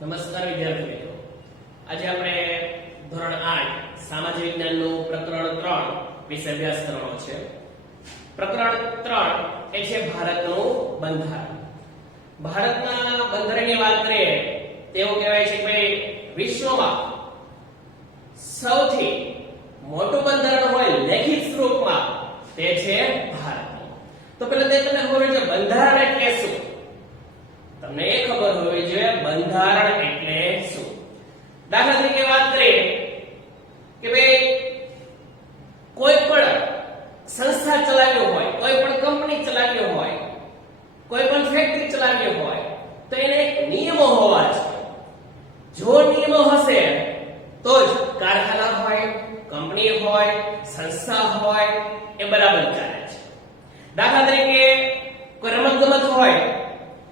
નમસ્કાર વિદ્યાર્થી મિત્રો, આજે આપણે ધોરણ 8 સામાજિક વિજ્ઞાનનું પ્રકરણ 3 વિશે અભ્યાસ કરવાનો છે. પ્રકરણ 3 એ છે ભારતનું બંધારણ. ભારતના બંધારણની વાત કરીએ તેવું કહેવાય છે કે ભાઈ વિશ્વમાં સૌથી મોટું બંધારણ હોય લેખિત સ્વરૂપમાં તે છે ભારતનું. તો પહેલા તે તમને ખબર છે બંધારણ એટલે શું? તમને એ ખબર હોવી જોઈએ બંધારણ એટલે શું. દાખલા તરીકે વાત કરીએ કે ભાઈ કોઈ પણ સંસ્થા ચલાવ્યો હોય, કોઈ પણ કંપની ચલાવ્યો હોય, કોઈ પણ ફેક્ટરી ચલાવ્યો હોય તો એને નિયમો હોવા જોઈએ. જો નિયમો હશે તો જ કારખાના હોય, કંપની હોય, સંસ્થા હોય એ બરાબર ચાલે છે. દાખલા તરીકે કોઈ રમતગમત હોય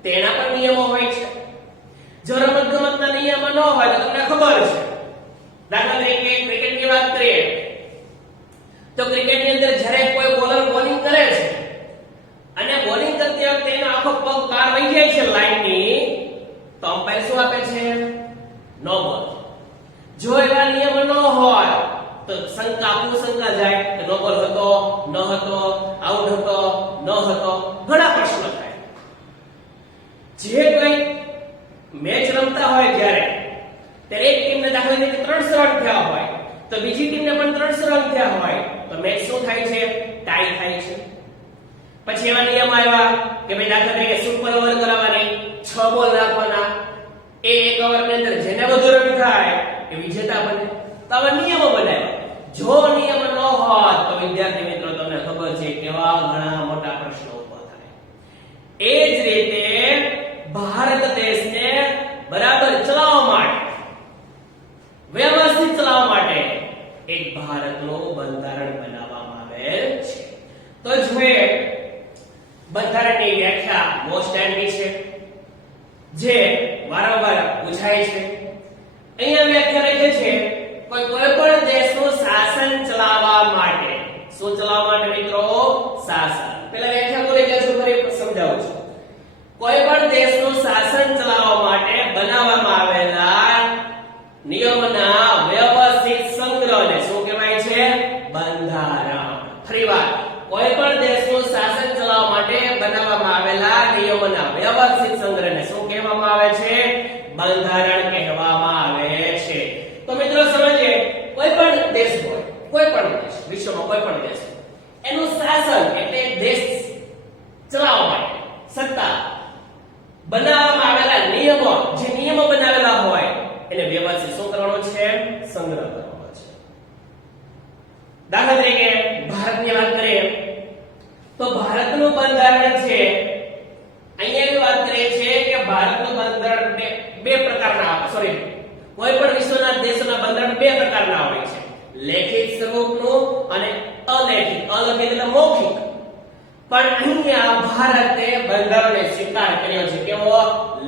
તેના પણ નિયમો હોય છે. જો રમતગમતના નિયમો ન હોય તો તમને ખબર છે, દાખલા તરીકે ક્રિકેટની વાત કરીએ તો ક્રિકેટની અંદર જ્યારે કોઈ બોલર બોલિંગ કરે છે અને બોલિંગ કરતી વખતે એનો આખો પગ બહાર વહી જાય છે લાઈનની, તો અમ્પાયર શું આપે છે? નો બોલ. જો એવા નિયમો ન હોય તો શંકા જાય કે નો બોલ હતો, ન હતો, આઉટ હતો, ન હતો, ઘણા પ્રશ્નો થાય. જે કોઈ મેચ રમતા હોય ત્યારે એક ટીમને દાખલા તરીકે 300 રન થયા હોય તો બીજી ટીમને પણ 300 રન થયા હોય તો મેચ શું થાય છે? ટાઈ થાય છે. પછી એવા નિયમ આવ્યા કે ભાઈ દાખલા તરીકે સુપર ઓવર કરાવવાની, 6 બોલ નાખવાના, એ એક ઓવરની અંદર જેને વધુ રન થાય એ વિજેતા બને. તો આવા નિયમો બનાવ્યા. જો નિયમ ન હોત તો વિદ્યાર્થી મિત્રો તમને ખબર છે કેવા ઘણા મોટા પ્રશ્નો ઉભા થાય. એ જ રીતે ભારત દેશને બરાબર ચલાવવા માટે, વ્યવસ્થિત ચલાવવા માટે એક ભારતનું બંધારણ બનાવવામાં આવેલ છે. તો જોઈએ બંધારણની વ્યાખ્યા મોસ્ટ એન્ડી છે જે વારંવાર પૂછાય છે. અહીંયા વ્યાખ્યા લખે છે કોઈ પણ દેશનું શાસન ચલાવવા માટે. શું ચલાવવા માટે મિત્રો? શાસન. પહેલા વ્યાખ્યા બોલી ગયા છું, ફરી સમજાવું છું. કોઈ પણ દેશનું શાસન ચલાવવા માટે બનાવવામાં આવેલા નિયમોના વ્યવસ્થિત સંગ્રહને શું કહેવાય છે? બંધારણ. ફરીવાર, કોઈ પણ દેશનું શાસન ચલાવવા માટે બનાવવામાં આવેલા નિયમોના વ્યવસ્થિત સંગ્રહને શું કહેવામાં આવે છે? બંધારણ કહેવામાં આવે છે. તો મિત્રો સમજીએ, કોઈ પણ દેશ હોય, કોઈ પણ દેશ, વિશ્વમાં કોઈ પણ દેશ, એનું શાસન એટલે દેશ ચલાવવા માટે સત્તા બનાવવામાં આવેલા નિયમો, જે નિયમો બનાવેલા હોય એને વ્યવસ્થિત શું કરવાનો છે? સંગ્રહ કરવાનો છે. દાખલા તરીકે ભારતની વાત કરીએ તો ભારતનું બંધારણ છે, અહીંયા એવી વાત કરીએ છે કે ભારતનું બંધારણ બે પ્રકારના, કોઈ પણ વિશ્વના દેશોના બંધારણ બે પ્રકારના હોય છે. લેખિત સ્વરૂપનું અને અલેખિત. અલેખિત એટલે મૌખિક. પણ અહીંયા ભારતે બંધારણને સ્વીકાર કર્યો છે. કેવો?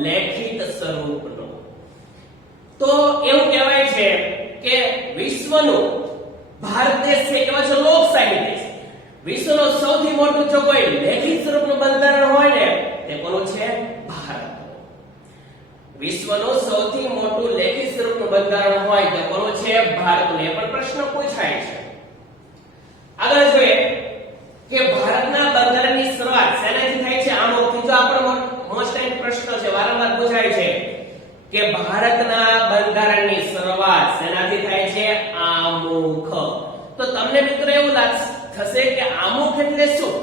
લેખિત સ્વરૂપનો. તો એવું કહેવાય છે કે વિશ્વનું, ભારત દેશ છે કેવો છે? લોકશાહી દેશ. વિશ્વનું સૌથી મોટું જો કોઈ લેખિત સ્વરૂપનું બંધારણ હોય ને તે કોનું છે? ભારત. વિશ્વનું સૌથી મોટું લેખિત સ્વરૂપનું બંધારણ હોય તે કોનું છે? ભારતનું. એ પણ પ્રશ્ન પૂછાય છે. આગળ જોઈએ કે ભારતના બંધારણની શરૂઆત શેનાથી થાય છે? આમુખથી. જો આપણો મોસ્ટ ટાઈમ પ્રશ્ન છે, વારંવાર પૂછાય છે કે ભારતના બંધારણની શરૂઆત શેનાથી થાય છે? આમુખ. તો તમને મિત્રો એવું થશે કે આમુખ એટલે શું?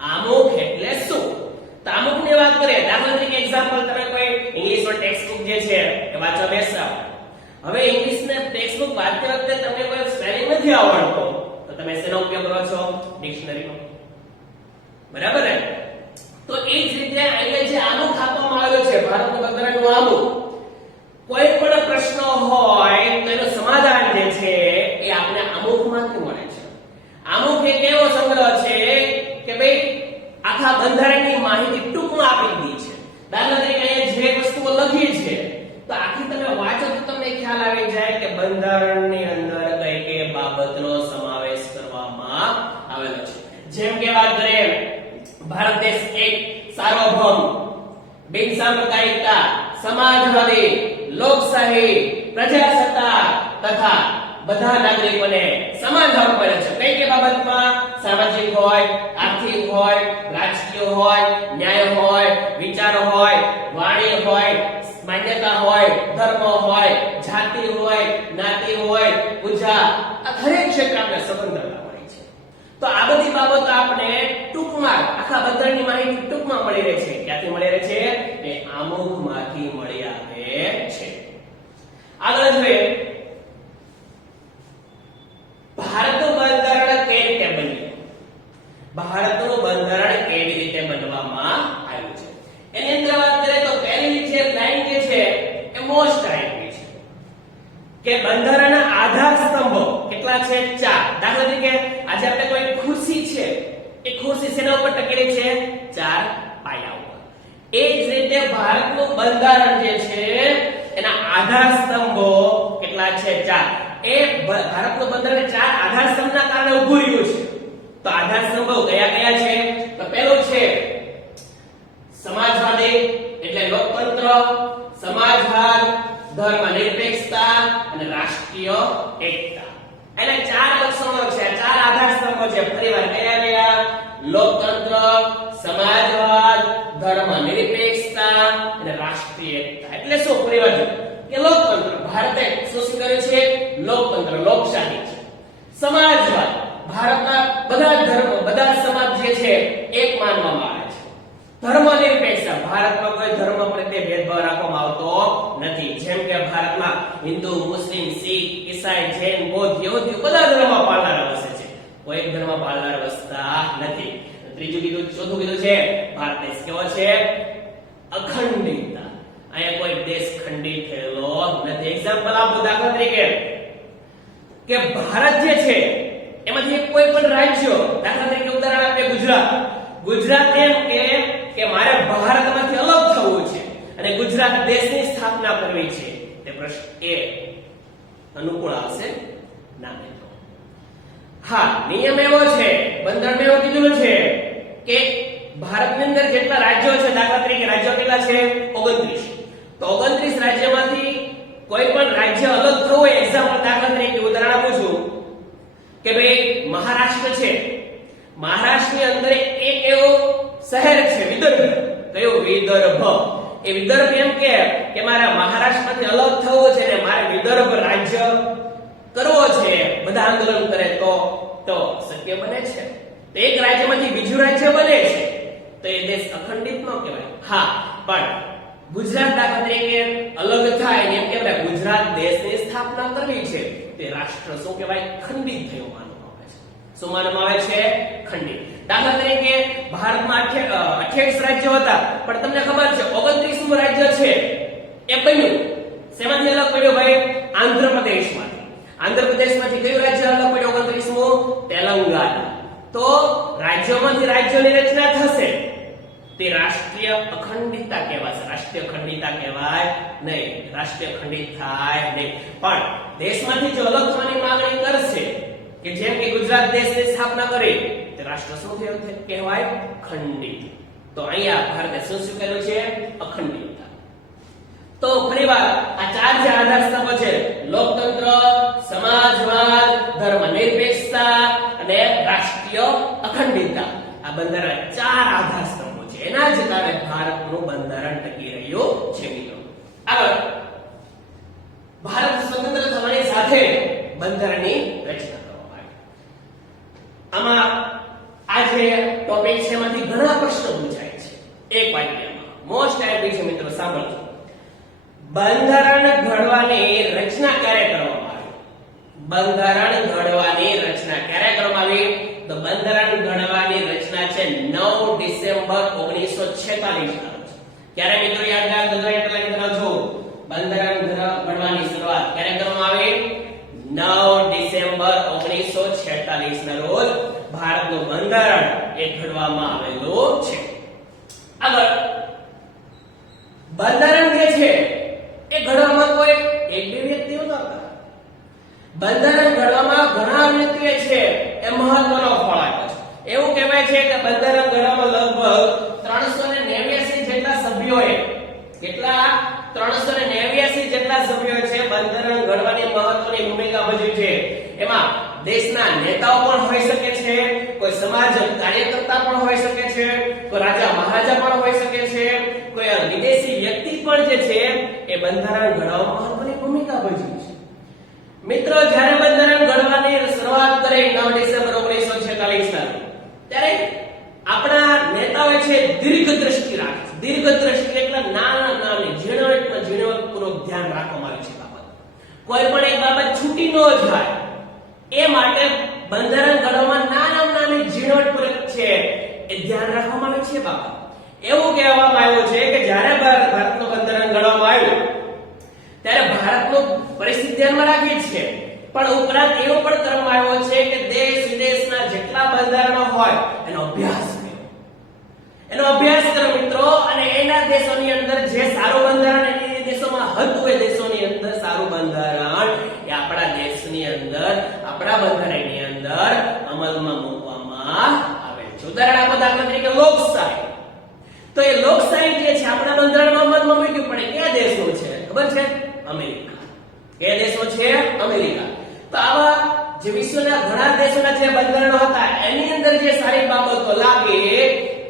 આમુખ એટલે શું? તો આમુખની વાત કરીએ, દાખલા તરીકે એક્ઝામ્પલ, તમે કોઈ ઇંગ્લિશનો ટેક્સ્ટ બુક જે છે એ વાંચવા બેસતા. હવે ઇંગ્લિશના ટેક્સ્ટ બુક વાંચતી વખતે તમને કોઈ સ્પેલિંગ નથી આવડતો તો તમે શેનો ઉપયોગ કરો છો? ડિક્શનરીનો. બરાબર ને? તો એ જ રીતે અહીંયા જે આમુખ આપવામાં આવ્યો છે, ભારતનું બંધારણનું આમુખ, કોઈ પણ પ્રશ્ન હોય તો એનું સમાધાન જે છે એ આપણે આમુખમાંથી મળે છે. આમુખ એક એવો સંગ્રહ છે કે ભાઈ આખા બંધારણની માહિતી ટૂંકમાં આપી દીધી છે. દાખલા તરીકે અહીંયા જે વસ્તુઓ લખી છે તો આખી તમે વાંચો તો તમને ખ્યાલ આવી જાય કે બંધારણની અંદર કઈ કઈ બાબતનો સમાવેશ કરવામાં આવેલો છે. જેમ કે વાત કરીએ, ભારત દેશ એક સાર્વભૌમ, બિન સાંપ્રદાયિકતા, સમાજવાદી, લોકશાહી, પ્રજાસત્તાક તથા બધા નાગરિકોને સમાન હક મળે છે. કઈ કઈ બાબતમાં? સામાજિક હોય, આર્થિક હોય, રાજકીય હોય, ન્યાય હોય, વિચાર હોય, વાણી હોય, માન્યતા હોય, ધર્મ હોય, જાતિ હોય, જ્ઞાતિ હોય, પૂજા, આ દરેક ક્ષેત્રે આપણે સ્વતંત્રતા મળી છે. તો આ બધી બાબતો આપણે ટૂંકમાં આખા બંધારણની માહિતી ટૂંકમાં મળી રહે છે. ક્યાંથી મળી રહે છે? એ આમુખમાંથી મળી આવે છે. આગળ જોઈએ ભારતનું બંધારણ કઈ રીતે બન્યું. ભારતનું બંધારણ કેવી રીતે બનવામાં આવ્યું છે એની અંદર વાત કરીએ તો પહેલી જે લાઈન જે છે એ મોસ્ટ આઈપી છે કે બંધારણના આધાર સ્તંભો કેટલા છે? 4. દાખલા તરીકે આજે આપણે કોઈ ખુરશી છે, એ ખુરશી શેના ઉપર ટકેલી છે? 4 પાયા ઉપર. એ જ રીતે ભારતનું બંધારણ જે છે એના આધાર સ્તંભો કેટલા છે? 4. એ ભારતનું બંધારણ 4 આધાર સ્તંભના કારણે ઊભું રહ્યું છે. તો આધાર સ્તંભો કયા કયા છે? તો પહેલું છે સમાજવાદી એટલે લોકતંત્ર, સમાજવાદ, ધર્મનિરપેક્ષતા અને રાષ્ટ્રીય એકતા. એટલે 4 લક્ષણો છે, 4 આધાર સ્તંભો છે. ફરીવાર કયા કયા? લોકતંત્ર, સમાજવાદ, ધર્મનિરપેક્ષતા અને રાષ્ટ્રીય એકતા. એટલે શું? ફરીવાર કે લોકતંત્ર, ભારતે શું કર્યું છે? લોકતંત્ર, લોકશાહી છે. સમાજવાદ, ભારતના બધા ધર્મ, બધા સમાજ જે છે એક માનવામાં આવે છે. ધર્મનિરપેક્ષતા, ભારતમાં કોઈ ધર્મ પ્રત્યે ભેદભાવ રાખવામાં આવતો નથી. જેમ કે ભારતમાં હિન્દુ, મુસ્લિમ, શીખ, ઈસાઈ, જૈન, બૌદ્ધ, યહૂદી બધા ધર્મ પાળનારા વસે છે. કોઈ એક ધર્મ પાળનારા વસતા નથી. ત્રીજું કીધું, ચોથું કીધું છે ભારત દેશ કેવો છે? અખંડિતતા. અહીંયા કોઈ દેશ ખંડિત થયેલો નથી. એક્ઝામ્પલ આપો, દાખલા તરીકે કે ભારત જે છે એમાંથી કોઈ પણ રાજ્ય, દાખલા તરીકે ઉદાહરણ આપીએ ગુજરાત. ગુજરાત એમ કે મારે ભારતમાંથી અલગ થવું છે અને ગુજરાત દેશની સ્થાપના કરવી છે, તે પ્રશ્ન એ અનુકૂળ આવશે ના? હા, નિયમ એવો છે, બંધારણ એવો કીધું છે કે ભારતની અંદર જેટલા રાજ્યો છે, દાખલા તરીકે રાજ્યો કેટલા છે? 29. તો 29 રાજ્યમાંથી કોઈ પણ રાજ્ય અલગ થવું હોય, એક્ઝામ્પલ દાખલા તરીકે ઉદાહરણ આપું છું કે ભાઈ મહારાષ્ટ્ર છે, મહારાષ્ટ્રની અંદર એક એવો શહેર છે વિદર્ભ. કયો? વિદર્ભ. એ વિદર્ભ એમ કે મારે મહારાષ્ટ્રમાંથી અલગ થવું છે ને મારે વિદર્ભ રાજ્ય કરવો છે, બધા આંદોલન કરે તો શક્ય બને છે? તો એક રાજ્યમાંથી બીજું રાજ્ય બને છે તો એ દેશ અખંડિત ન કહેવાય. હા, પણ ગુજરાત દાખલા તરીકે અલગ થાય એમ કહેવાય ગુજરાત દેશની સ્થાપના કરવી છે, તે રાષ્ટ્ર શું કહેવાય? ખંડિત થયું માનવામાં આવે છે. શું માનવામાં આવે છે? ખંડિત. દાખલા તરીકે ભારતમાં 28 રાજ્યો હતા, પણ તમને ખબર છે 29મું રાજ્ય છે એ બન્યું શેમાંથી અલગ પડ્યો ભાઈ? આંધ્રપ્રદેશમાંથી. આંધ્રપ્રદેશમાંથી કયું રાજ્ય અલગ પડ્યું? 29મું તેલંગાના. તો રાજ્યોમાંથી રાજ્યોની રચના થશે, તે રાષ્ટ્રીય અખંડિતતા કહેવાશે. રાષ્ટ્રીય અખંડિતતા કહેવાય નહીં, રાષ્ટ્રીય અખંડિત થાય નહીં. પણ દેશમાંથી જો અલગ થવાની માંગણી કરશે કે જેમ કે ગુજરાત દેશની સ્થાપના કરી, તે રાષ્ટ્ર શું થયું કહેવાય? ખંડિત. તો અહીંયા ભારતે શું સ્વીકાર્યું છે? અખંડિતતા. તો ફરીવાર આ 4 જે આધાર સ્તંભો છે, લોકતંત્ર, સમાજવાદ, ધર્મનિરપેક્ષતા અને રાષ્ટ્રીય અખંડિતતા, આ બંધારણ 4 આધાર સ્તંભો છે. એના જ કારણે ભારતનું બંધારણ ટકી રહ્યું છે. મિત્રો આગળ, ભારત સ્વતંત્ર થવાની સાથે બંધારણની રચના કરવામાં આવી. આમાં આ જે ટોપિક છે એમાંથી ઘણા પ્રશ્નો પૂછાય છે એક વાક્યમાં. મોસ્ટ આઈપી છે મિત્રો, સાંભળજો. બંધારણ ઘડવાની રચના ક્યારે કરવામાં આવી? બંધારણ ઘડવાની રચના ક્યારે કરવામાં આવી? તો બંધારણ ઘડવાની રચના છે 9 ડિસેમ્બર 1946 ના રોજ. ક્યારે મિત્રો? યાદ રાખજો, એટલે લખજો. બંધારણ ઘડવાની શરૂઆત ક્યારે કરવામાં આવી? 9 ડિસેમ્બર 1946 ના રોજ ભારતનું બંધારણ એ ઘડવામાં આવેલું છે. આગળ, બંધારણ જે છે એ ઘડવામાં કોઈ એક બે વ્યક્તિઓ નહોતા. બંધારણ ઘડવામાં ઘણા વ્યક્તિઓ છે એ મહત્વનો ફાળો આપ્યો છે. એવું કહેવાય છે કે બંધારણ ઘડવામાં લગભગ 389 જેટલા સભ્યોએ કેટલા 389 જેટલા સભ્યો છે બંધારણ ઘડવાની મહત્વની ભૂમિકા ભજવી છે. એમાં દેશના નેતાઓ પણ હોઈ શકે છે, કોઈ સમાજ કાર્યકર્તા પણ હોઈ શકે છે, કોઈ રાજા મહારાજા પણ હોઈ શકે છે, કોઈ વિદેશી વ્યક્તિ પણ જે છે એ બંધારણ ઘડવામાં મહત્વની ભૂમિકા ભજવી છે. મિત્રો, જ્યારે બંધારણ ઘડવાની શરૂઆત કરી 9 ડિસેમ્બર 1946 ના, ત્યારે આપણા નેતાઓએ છે દીર્ઘ દ્રષ્ટિ રાખી. દીર્ઘ દ્રષ્ટિ એટલે નાની ઝીણવટપૂર્વક ધ્યાન રાખવામાં આવે છે બાબત. કોઈ પણ એક બાબત છૂટી ન જાય એ માટે બંધારણ ઘડવામાં નાની ઝીણવટપૂર્વક છે એ ધ્યાન રાખવામાં આવે છે બાબત. એવું કહેવામાં આવ્યું છે કે જ્યારે ભારતનું બંધારણ ઘડવામાં આવ્યું ત્યારે ભારતનું પરિસ્થિતિ ધ્યાનમાં રાખી છે, પણ ઉપરાંત એવું પણ કરવામાં આવ્યો છે કે દેશ વિદેશના જેટલા બંધારણો હોય એનો અભ્યાસ કરો મિત્રો, અને એના દેશોની અંદર જે સારું બંધારણ એ દેશોમાં હતું એ દેશોની અંદર સારું બંધારણ એ આપણા દેશની અંદર આપણા બંધારણની અંદર અમલમાં મૂકવામાં આવે છે. ઉદાહરણ આપો, દાખલા તરીકે લોકશાહી. તો એ લોકશાહી જે છે આપણા બંધારણમાં અમલમાં મૂક્યું, પણ કયા દેશનું છે ખબર છે? અમેરિકા. કયા દેશનો છે? અમેરિકા. તો આવા જે વિશ્વના ઘણા દેશોના જે બંધારણો હતા એની અંદર જે સારી બાબતો લાગે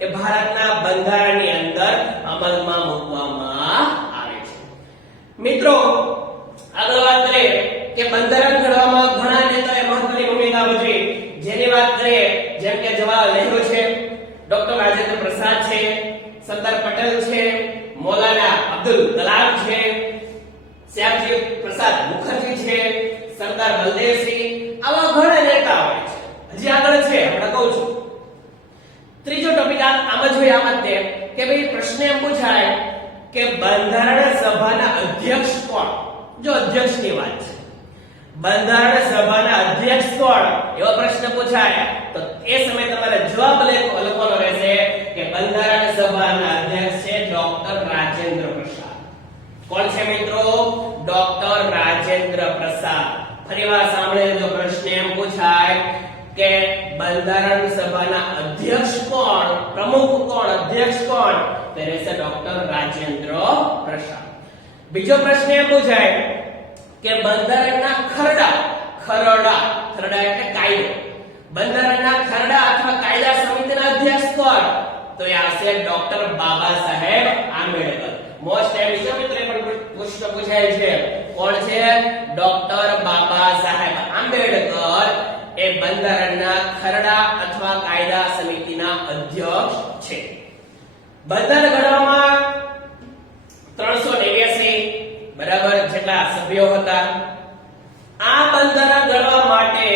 એ ભારતના બંધારણની અંદર અમલમાં મૂકવામાં આવે છે. મિત્રો, આગળ વાત કરીએ કે બંધારણ ઘડવામાં ઘણા નેતાઓએ મહત્વની ભૂમિકા ભજવી. જેની વાત કરીએ જેમ કે જવાહરલાલ નહેરુ છે, ડોક્ટર રાજેન્દ્ર પ્રસાદ છે, સરદાર પટેલ છે, મૌલાના અબ્દુલ કલામ છે, શ્યામજી પ્રસાદ મુખર્જી છે, સરદાર બલદેવસિંહ, આવા ઘણા નેતાઓ છે. હજી આગળ છે, આપણે કહું છું. ત્રીજો ટોપિક આમ જ હોય આમ જ કે ભાઈ પ્રશ્ન એમ પૂછાય કે બંધારણ સભાના અધ્યક્ષ કોણ? જો અધ્યક્ષની વાત છે, બંધારણ સભાના અધ્યક્ષ કોણ એવો પ્રશ્ન પૂછાય તો એ સમયે તમારે જવાબ લખવાનો રહેશે કે બંધારણ સભાના અધ્યક્ષ છે ડોક્ટર રાજેન્દ્ર પ્રસાદ. કોણ છે મિત્રો? ડોક્ટર રાજેન્દ્ર પ્રસાદ. ફરીવાર સાંભળે, જો પ્રશ્ન એમ પૂછાય કે બંધારણ સભાના અધ્યક્ષ કોણ, પ્રમુખ કોણ, અધ્યક્ષ કોણ, તે રહેશે ડોક્ટર રાજેન્દ્ર પ્રસાદ. બીજો પ્રશ્ન એમ પૂછાય કે બંધારણના ખરડા એટલે કાયદો, બંધારણના ખરડા અથવા કાયદા સમિતિના અધ્યક્ષ કોણ? તો એ આવશે doctor Baba Saheb Ambedkar. Most MCQ મિત્રો પણ પ્રશ્ન પૂછાય છે. કોણ છે? ડોક્ટર બાબા સાહેબ આંબેડકર એ બંધારણના ખરડા અથવા કાયદા સમિતિના અધ્યક્ષ છે. બંધારણ ઘડવામાં 389 બરાબર જેટલા સભ્યો હતા. આ બંધારણ ઘડવા માટે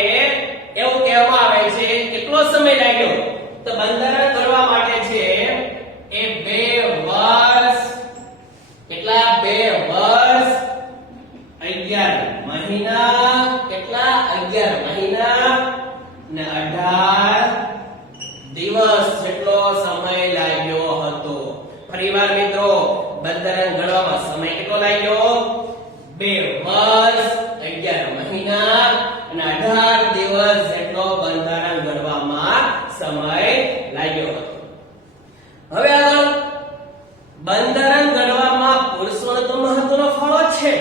એવું કહેવામાં આવે છે કેટલો સમય લાગ્યો? તો બંધારણ ઘડવા માટે છે એ 2 વર્ષ. કેટલા? 2 વર્ષ 11 મહિના. કેટલા? 11 મહિના ને 18 દિવસ જેટલો સમય લાગ્યો હતો. ફરીવાર મિત્રો, બંધારણ ઘડવામાં સમય કેટલો લાગ્યો? 2 વર્ષ 11 મહિના અને 18 દિવસ જેટલો બંધારણ ઘડવામાં સમય લાગ્યો હતો. હવે આગળ, બંધારણ ઘડવામાં પુરુષોનો તો મહત્વનો ફાળો છે,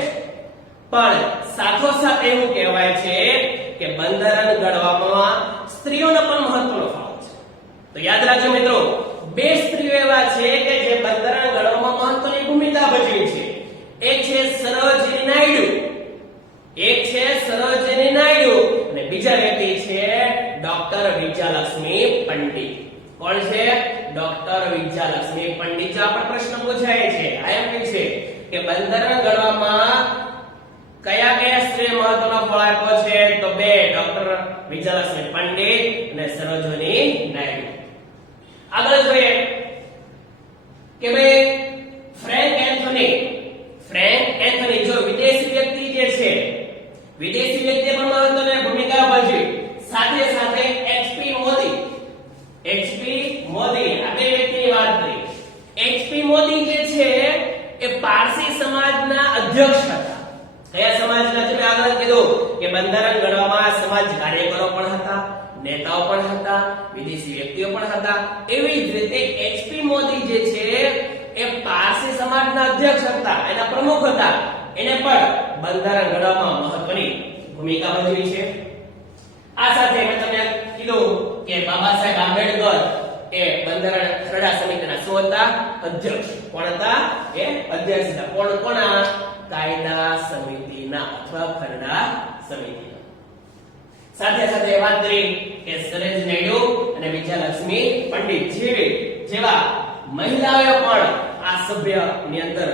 પણ સાથોસાથ એવું કહેવાય છે કે બંધારણ ઘડવામાં સ્ત્રીઓનો પણ મહત્વનો ફાળો છે. તો યાદ રાખજો મિત્રો, 2 સ્ત્રીઓ એવા છે કે જે બંધારણ ઘડવામાં મહત્વની ભૂમિકા ભજવી છે. એક છે સરોજિની નાયડુ અને બીજા વ્યક્તિ છે ડોક્ટર વિજયાલક્ષ્મી પંડિત. કોણ છે? ડોક્ટર વિજયાલક્ષ્મી પંડિત. જો આપણે પ્રશ્ન પૂછાય છે આઈએમપી છે કે બંધારણ ઘડવામાં કયા સ્ત્રીએ મહત્વનો ફાળો આપ્યો છે? તો 2, ડોક્ટર વિજયાલક્ષ્મી પંડિત અને સરોજિની નાયડુ. આગળ જોઈએ કે ભાઈ ફ્રેન્ક એન્થની જો વિદેશી વ્યક્તિ જે છે, વિદેશી વ્યક્તિએ પણ મહત્વની ભૂમિકા ભજવી. સાથે સાથે એચપી મોદી આ બે વ્યક્તિની વાત કરી. એચપી મોદી જે છે એ પારસી સમાજના અધ્યક્ષ હતા. કયા સમાજના? તમે આગળ કીધું કે બંધારણ ઘડવામાં સમાજ કાર્યકરો પણ હતા, નેતાઓ પણ હતા, વિદેશી વ્યક્તિઓ પણ હતા. એવી જ રીતે એચપી મોદી જે છે એ પારસી સમાજના અધ્યક્ષ હતા, એના પ્રમુખ હતા એને પણ બંધારણ ઘડવામાં મહત્વની ભૂમિકા ભજવી છે. આ સાથે મેં તમને કીધું કે બાબા સાહેબ આંબેડકર એ બંધારણ ખરડા સમિતિના શું હતા? અધ્યક્ષ. કોણ હતા? એ અધ્યક્ષ હતા. કોના? કાયદા સમિતિના અથવા ખરડા સમિતિના. સાથે સાથે વાત કરી કે સરોજિની નાયડુ અને વિજયલક્ષ્મી પંડિત જેવા મહિલાઓએ પણ આ સભ્યની અંદર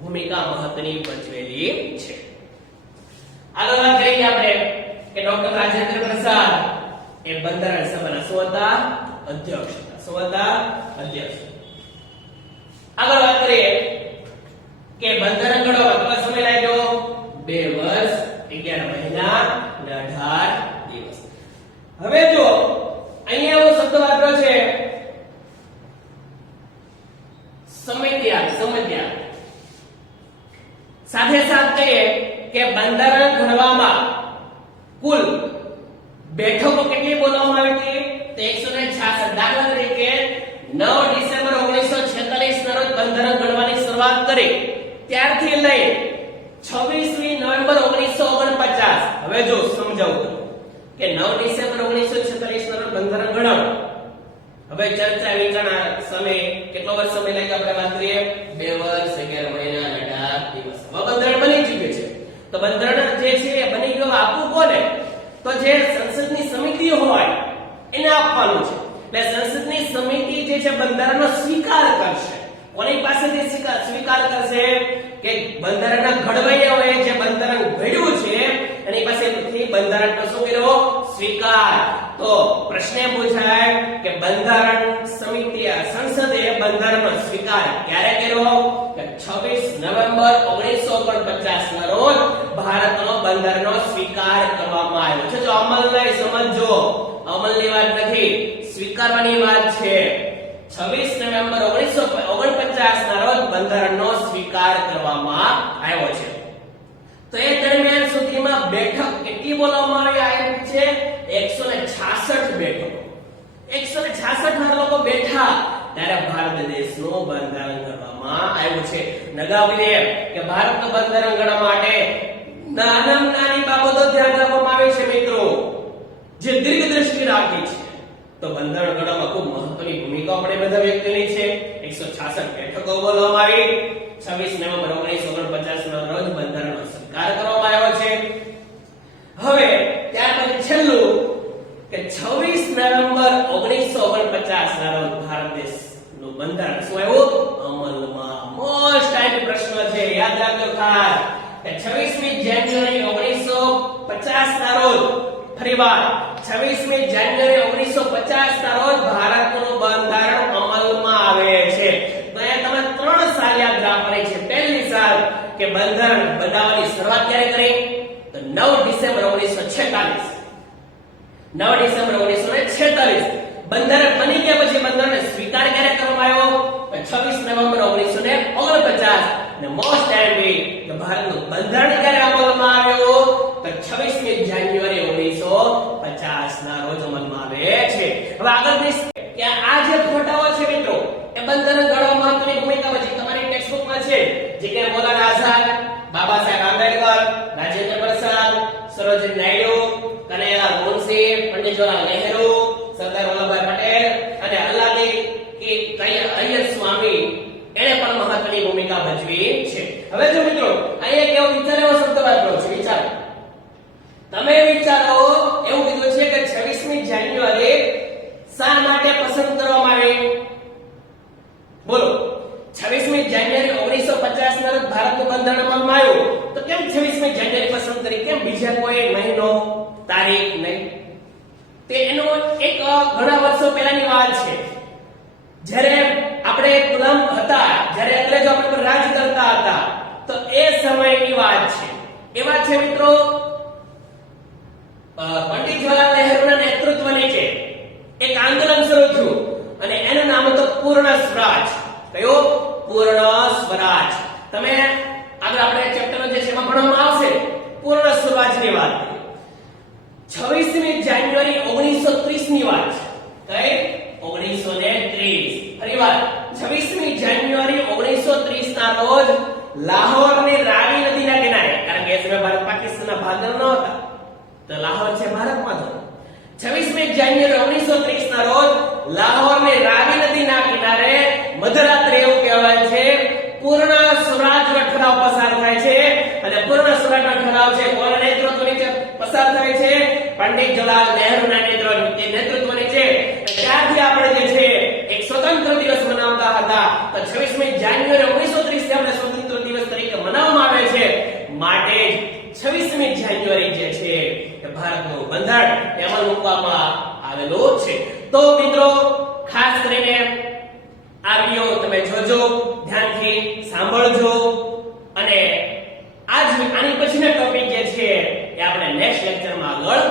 ભૂમિકા મહત્વની ભજવેલી છે. આગળ વાત કરીએ આપણે કે ડોક્ટર રાજેન્દ્ર પ્રસાદ એ બંધારણ સભાના શું હતા? અધ્યક્ષ હતા. શું હતા? અધ્યક્ષ. આગળ વાત કરીએ કે બંધારણ ઘડવામાં કેટલો સમય લાગ્યો? 2 વર્ષ 11 મહિના અને 18 દિવસ. હવે જો અહીંયા એવો શબ્દ વાપર્યો છે સમજ્યા. સાથે સાથે કહીએ કે બંધારણ ઘડવામાં કુલ બેઠકો કેટલી બોલવામાં આવી હતી? તો 166. દાખલા તરીકે 9 ડિસેમ્બર 1946 ના રોજ બંધારણ ઘડવાની શરૂઆત કરી ત્યારથી લઈ 26મી નવેમ્બર 1949. હવે જો સમજાવું કે 9 ડિસેમ્બર 1946 ના રોજ બંધારણ ઘડાયું. હવે ચર્ચા વિચારણા સમય કેટલો વર્ષ સમય લાગ્યો? આપણે વાત કરીએ 2 વર્ષ 11 મહિના અને 18 દિવસ. હવે બંધારણ બની ચૂક્યું છે. તો બંધારણ જે છે એ બની ગયું, આપવું કોને? તો જે સંસદની સમિતિ હોય એને આપવાનું છે. એટલે સંસદની સમિતિ જે છે બંધારણનો સ્વીકાર કરશે. કોની પાસેથી સ્વીકાર કરશે? કે બંધારણના ઘડવૈયાઓએ જે બંધારણ ઘડ્યું છે એની પાસેથી બંધારણનો શું કર્યો? સ્વીકાર. તો પ્રશ્ન પૂછાય કે બંધારણ સમિતિ સંસદે બંધારણનો સ્વીકાર ક્યારે કર્યો? કે 26 નવેમ્બર 1949 ના રોજ ભારતનો બંધારણનો સ્વીકાર કરવામાં આવ્યો છે. જો અમલ નહીં, સમજો, અમલની વાત નથી, સ્વીકારવાની વાત છે. 26 નવેમ્બર 1949 ના રોજ બંધારણનો સ્વીકાર કરવામાં આવ્યો છે. તો એ દરમિયાન સુધીમાં બેઠક કેટલી બોલાવવામાં આવી? આવી છે 166 બેઠકો. 166 ના લોકો બેઠા ત્યારે ભારત દેશનું બંધારણ ઘડવામાં આવ્યું છે. નગાઉ કીધું કે ભારતનું બંધારણ ઘડવા માટે નાની બાબતો ધ્યાન રાખવામાં આવી છે મિત્રો, જે દીર્ઘ દ્રષ્ટિ રાખી છે. તો બંધારણ ઘડવામાં ખૂબ મહત્વની ભૂમિકા આપણે બધા વ્યક્તિની છે. 166 બેઠકો બોલાવવામાં આવી. 26 નવેમ્બર 1949 ના રોજ બંધારણનો સ્વીકાર કરવામાં આવ્યો છે. હવે ત્યાર પછી છેલ્લું કે 26 નવેમ્બર 1949 ના રોજ ભારત દેશનું બંધારણ શું આવ્યું? અમલમાં. મોસ્ટ ટાઈમ પ્રશ્ન છે, યાદ રાખજો ખાસ. કે 26મી જાન્યુઆરી 1950 ના રોજ, ફરીવાર 26મી જાન્યુઆરી 1950 ના રોજ ભારતનું બંધારણ અમલમાં આવે છે. તો અહીંયા તમે 3 સાલ યાદ રાખવાની છે. પહેલી સાલ કે બંધારણ બનાવવાની શરૂઆત ક્યારે કરી? તો 9 ડિસેમ્બર 1946. 9 ડિસેમ્બર 1946. બંધારણ બની ગયા પછી બંધારણને સ્વીકાર ક્યારે કરવામાં આવ્યો? 26 નવેમ્બર 1949. અને મોસ્ટ ટાઈમ કે ભારતનું બંધારણ ક્યારે અમલમાં આવ્યું? તો 26મી જાન્યુઆરી 1950 ના રોજ અમલમાં આવે છે. હવે આગળ કે આ જે ફોટાઓ છે મિત્રો એ બંધારણ ઘડવામાં મહત્વની ભૂમિકા ભજવી. તમારી ટેક્સ્ટબુકમાં છે જે કે મૌલાના આઝાદ, બાબા સાહેબ આંબેડકર, રાજેન્દ્ર પ્રસાદ, સરોજિની નાયડુ, કનૈયાલાલ મુનશી, પંડિત જવાહરલાલ નહેરુ, સરદાર વલ્લભભાઈ પટેલ અને અલ્લાદી અય્યર સ્વામી એને પણ મહત્વની ભૂમિકા ભજવી છે. હવે જો મિત્રો અહીંયા કેવો વિચાર, એવો શબ્દ વાપર્યો છે. વિચારો, તમે વિચારો. એવું કીધું છે કે 26મી જાન્યુઆરી શા માટે પસંદ કરવામાં આવી? બોલો. 26મી જાન્યુઆરી 1950 ના રોજ ભારતનું બંધારણ અમલમાં આવ્યું. તો કેમ 26મી જાન્યુઆરી પસંદ કરી? કેમ બીજા કોઈ મહિનો, તારીખ નહીં? તે એનો એક ઘણા વર્ષો પહેલાની વાત છે. જ્યારે આપણે ગુલામ હતા, જ્યારે અંગ્રેજો આપણા પર રાજ કરતા હતા, તો એ સમયની વાત છે. એ વાત છે મિત્રો પંડિત જવાહરલાલ નહેરુના નેતૃત્વ નીચે એક આંદોલન શરૂ થયું અને એનું નામ હતું પૂર્ણ સ્વરાજ. કયો? પૂર્ણ સ્વરાજ. તમે આગળ આપણે ચેપ્ટર જે છે એમાં ભણવામાં આવશે પૂર્ણ સ્વરાજની વાત. 26મી જાન્યુઆરી 1930 ની વાત છે. કઈ? 1930. ફરીવાર 26મી જાન્યુઆરી 1930 ના રોજ લાહોરની સમયે ભારત પાકિસ્તાનના ભાગ ન હતા, તો લાહોર છે ભારતમાં હતો. 26મી જાન્યુઆરી 1930 ના રોજ લાહોરની રાવી નદીના કિનારે મધરાત્રે એવું કહેવાય છે પૂર્ણ સ્વરાજ્ય ઠરાવ પસાર થાય છે. અને પૂર્ણ સ્વરાજ્ય ઠરાવ છે કોના નેતૃત્વ નીચે પસાર થાય છે? પંડિત જવાહરલાલ નહેરુના નેતૃત્વ નીચે. ત્યારથી આપણે જે છે એક સ્વતંત્ર દિવસ મનાવતા હતા, તો 26મી જાન્યુઆરી 1930 થી આપણે સ્વતંત્ર દિવસ તરીકે મનાવવામાં આવે છે. માટે 26મી જાન્યુઆરી જે છે એ ભારતનું બંધારણ એમાં મૂકવામાં આવેલો છે. તો મિત્રો ખાસ કરીને આ વિડિયો તમે જોજો, ધ્યાનથી સાંભળજો, અને આની પછીનો ટોપિક જે છે એ આપણે નેક્સ્ટ લેક્ચરમાં આગળ